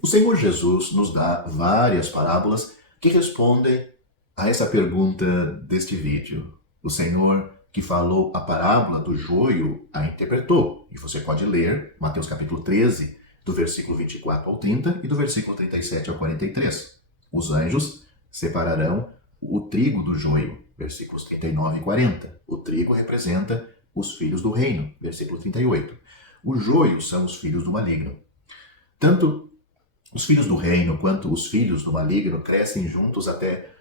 O Senhor Jesus nos dá várias parábolas que respondem a essa pergunta deste vídeo. O Senhor que falou a parábola do joio a interpretou. E você pode ler Mateus capítulo 13, do versículo 24 ao 30 e do versículo 37 ao 43. Os anjos separarão o trigo do joio, versículos 39 e 40. O trigo representa os filhos do reino, versículo 38. O joio são os filhos do maligno. Tanto os filhos do reino quanto os filhos do maligno crescem juntos até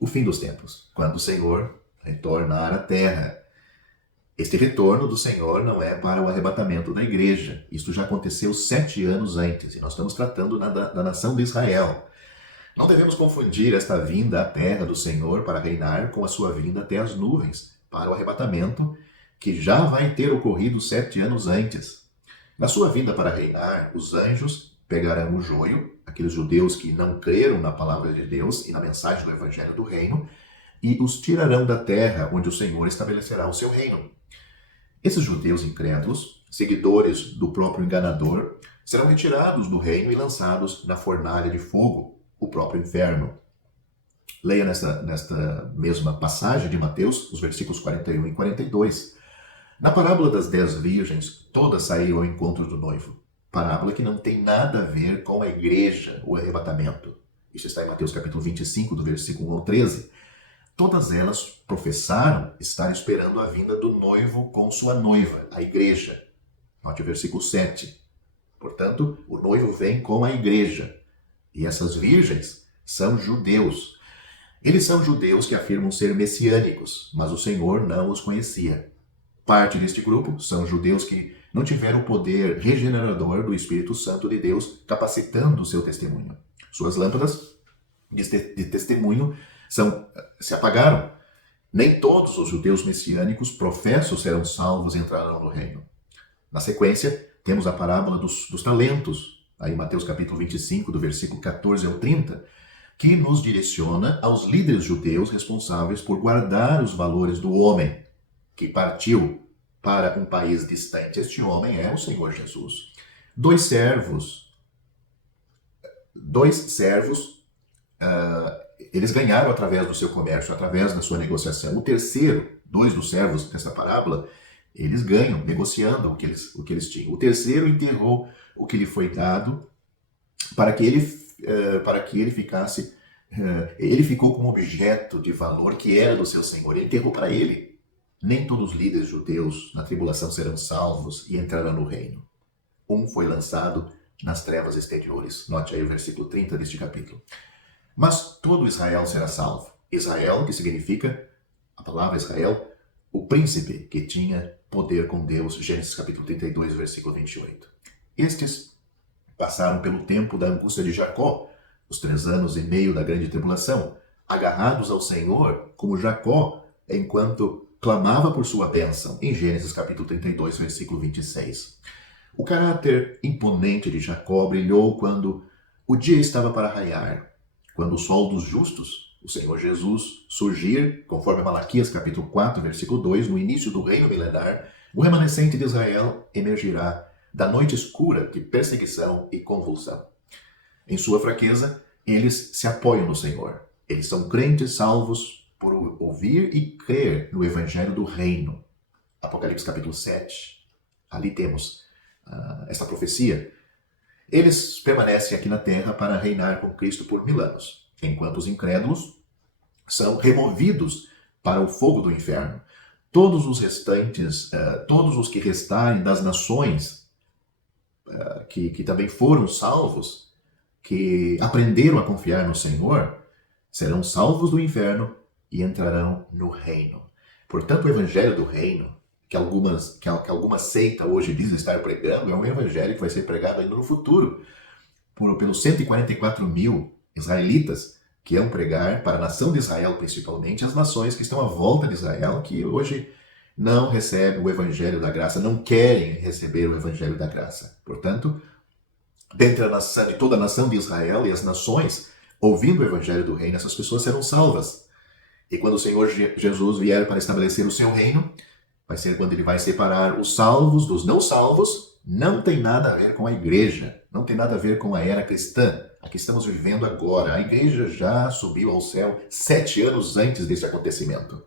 o fim dos tempos, quando o Senhor retornar à terra. Este retorno do Senhor não é para o arrebatamento da igreja. Isto já aconteceu 7 anos antes, e nós estamos tratando da nação de Israel. Não devemos confundir esta vinda à terra do Senhor para reinar com a sua vinda até as nuvens, para o arrebatamento, que já vai ter ocorrido 7 anos antes. Na sua vinda para reinar, os anjos pegarão o joio, aqueles judeus que não creram na palavra de Deus e na mensagem do Evangelho do Reino, e os tirarão da terra onde o Senhor estabelecerá o seu reino. Esses judeus incrédulos, seguidores do próprio enganador, serão retirados do reino e lançados na fornalha de fogo, o próprio inferno. Leia nesta mesma passagem de Mateus, os versículos 41 e 42. Na parábola das 10 virgens, todas saíram ao encontro do noivo. Parábola que não tem nada a ver com a igreja, o arrebatamento. Isso está em Mateus capítulo 25, do versículo 1 ao 13. Todas elas professaram estar esperando a vinda do noivo com sua noiva, a igreja. Note o versículo 7. Portanto, o noivo vem com a igreja. E essas virgens são judeus. Eles são judeus que afirmam ser messiânicos, mas o Senhor não os conhecia. Parte deste grupo são judeus que não tiveram o poder regenerador do Espírito Santo de Deus capacitando o seu testemunho. Suas lâmpadas de testemunho se apagaram. Nem todos os judeus messiânicos professos serão salvos e entrarão no reino. Na sequência, temos a parábola dos talentos, aí Mateus capítulo 25, do versículo 14 ao 30, que nos direciona aos líderes judeus responsáveis por guardar os valores do homem que partiu para um país distante. Este homem é o Senhor Jesus. Dois servos, eles ganharam através do seu comércio, através da sua negociação. O terceiro, 2 dos servos dessa parábola, eles ganham negociando o que eles tinham. O terceiro enterrou o que lhe foi dado para que ele ficasse. Ele ficou com um objeto de valor que era do seu Senhor. Ele enterrou para ele. Nem todos os líderes judeus na tribulação serão salvos e entrarão no reino. Um foi lançado nas trevas exteriores. Note aí o versículo 30 deste capítulo. Mas todo Israel será salvo. Israel, que significa, a palavra Israel, o príncipe que tinha poder com Deus. Gênesis capítulo 32, versículo 28. Estes passaram pelo tempo da angústia de Jacó, os 3 anos e meio da grande tribulação, agarrados ao Senhor, como Jacó, enquanto clamava por sua bênção, em Gênesis capítulo 32, versículo 26. O caráter imponente de Jacó brilhou quando o dia estava para raiar, quando o sol dos justos, o Senhor Jesus, surgir, conforme Malaquias capítulo 4, versículo 2, no início do reino milenar, o remanescente de Israel emergirá da noite escura de perseguição e convulsão. Em sua fraqueza, eles se apoiam no Senhor. Eles são crentes salvos por ouvir e crer no Evangelho do Reino. Apocalipse capítulo 7. Ali temos esta profecia. Eles permanecem aqui na terra para reinar com Cristo por 1000 anos, enquanto os incrédulos são removidos para o fogo do inferno. Todos os restantes, todos os que restarem das nações que também foram salvos, que aprenderam a confiar no Senhor, serão salvos do inferno e entrarão no reino. Portanto, o evangelho do reino, que alguma seita hoje diz estar pregando, é um evangelho que vai ser pregado ainda no futuro, pelos 144 mil israelitas, que vão pregar para a nação de Israel, principalmente, as nações que estão à volta de Israel, que hoje não recebem o evangelho da graça, não querem receber o evangelho da graça. Portanto, dentre de toda a nação de Israel e as nações, ouvindo o evangelho do reino, essas pessoas serão salvas. E quando o Senhor Jesus vier para estabelecer o seu reino, vai ser quando ele vai separar os salvos dos não salvos. Não tem nada a ver com a igreja, não tem nada a ver com a era cristã, a que estamos vivendo agora. A igreja já subiu ao céu 7 anos antes desse acontecimento.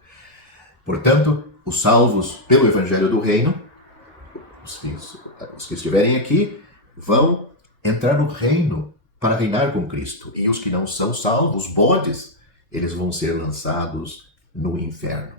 Portanto, os salvos pelo evangelho do reino, os que estiverem aqui, vão entrar no reino para reinar com Cristo. E os que não são salvos, bodes, eles vão ser lançados no inferno.